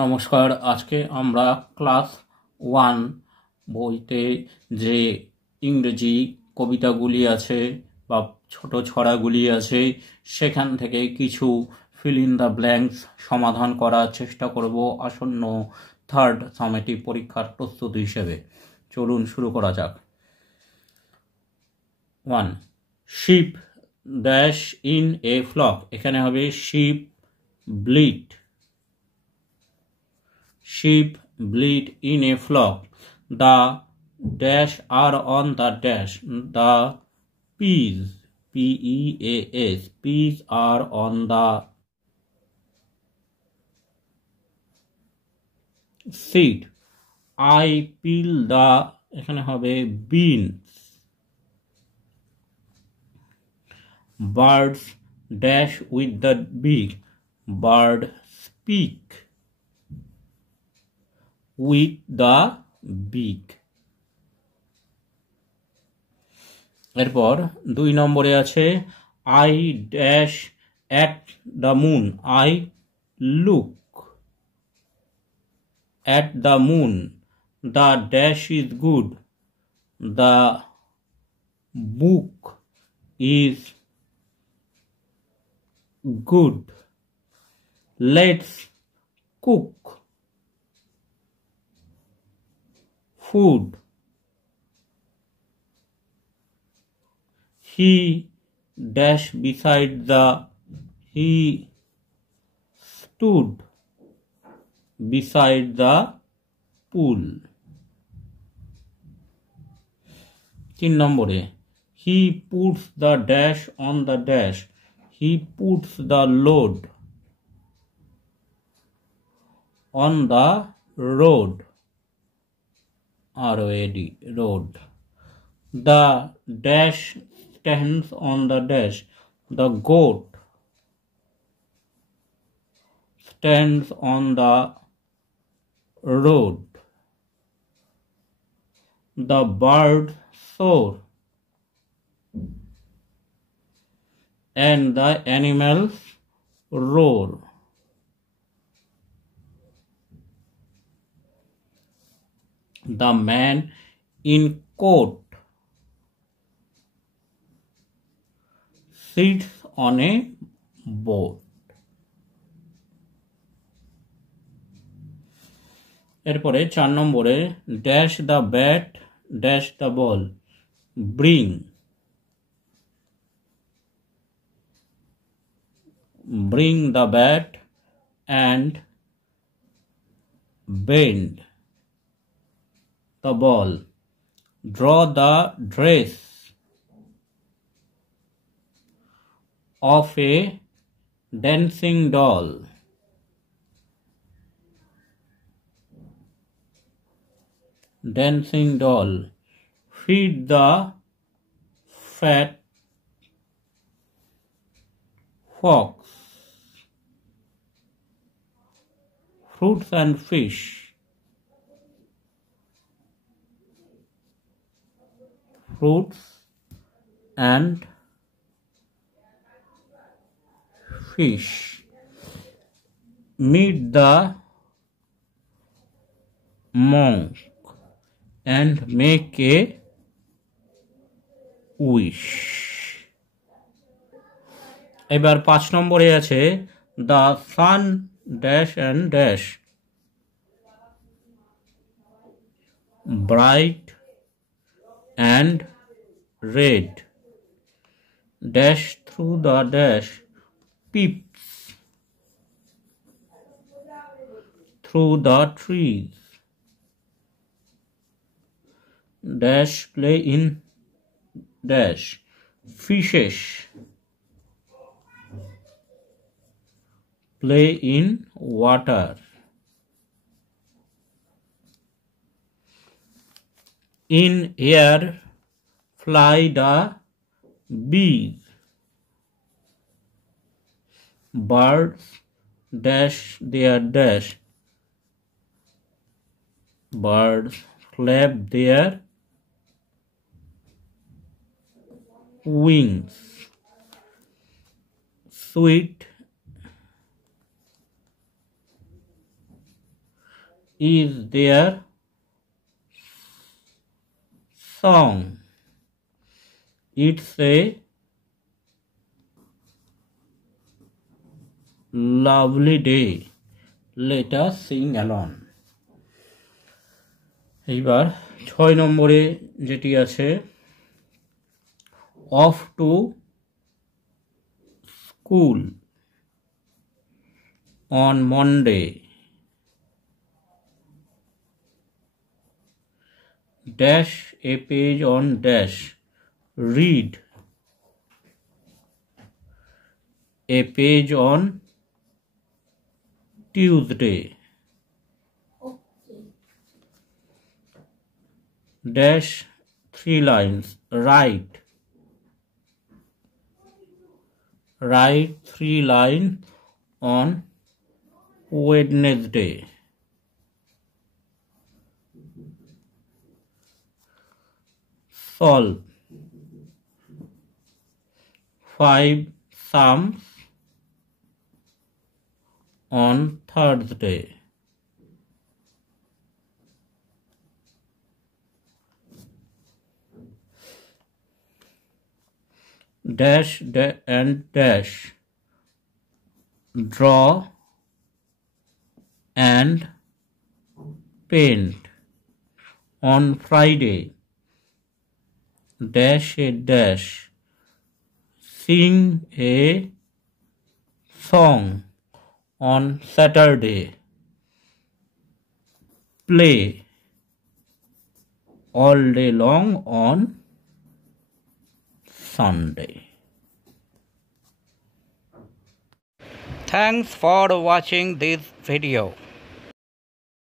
নমস্কার। আজকে আমরা ক্লাস 1 বইতে যে ইংরেজি কবিতাগুলি আছে বা ছোট ছড়াগুলি আছে সেখান থেকে কিছু ফিল ইন দ্য ব্ল্যাঙ্কস সমাধান করার চেষ্টা করব আসন্ন থার্ড সামেটিভ পরীক্ষার প্রস্তুতি হিসেবে। চলুন শুরু করা যাক। 1. Sheep dash in a flock, এখানে হবে sheep bleat. Sheep bleat in a flock. The dash are on the dash. The peas, P-E-A-S, peas are on the seed. I peel the, এখানে হবে beans. Birds dash with the beak. Bird speak with the beak. এরপর 2 নম্বরে আছে I dash at the moon. I look at the moon. The dash is good. The book is good. Let's cook food. He dash beside the, he stood beside the pool. 3 নম্বরে he puts the dash on the dash. He puts the load on the road. R-O-A-D, road. The dash stands on the dash. The goat stands on the road. The bird soars and the animals roar. The man in coat sits on a boat. এরপরে 4 নম্বরে dash the bat dash the ball. Bring the bat and bend the ball. Draw the dress of a dancing doll. Dancing doll. Feed the fat fox. Fruits and fish. Fruits and fish. Meet the monk and make a wish. এবার 5 নম্বরে আছে the sun dash and dash. Bright and red. Dash through the dash. Peeps through the trees. Dash play in dash. Fishes play in water. In air fly the bees. Birds dash their dash. Birds flap their wings. Sweet is their song. It's a lovely day. Let us sing along. এইবার 6 নম্বরে যেটি আছে, off to school on Monday. Dash a page on dash. Read a page on Tuesday. Dash 3 lines. Write 3 lines on Wednesday. Solve 5 sums on Thursday. Dash and dash. Draw and paint on Friday. Dash a dash. Sing a song on Saturday. Play all day long on Sunday. Thanks for watching this video.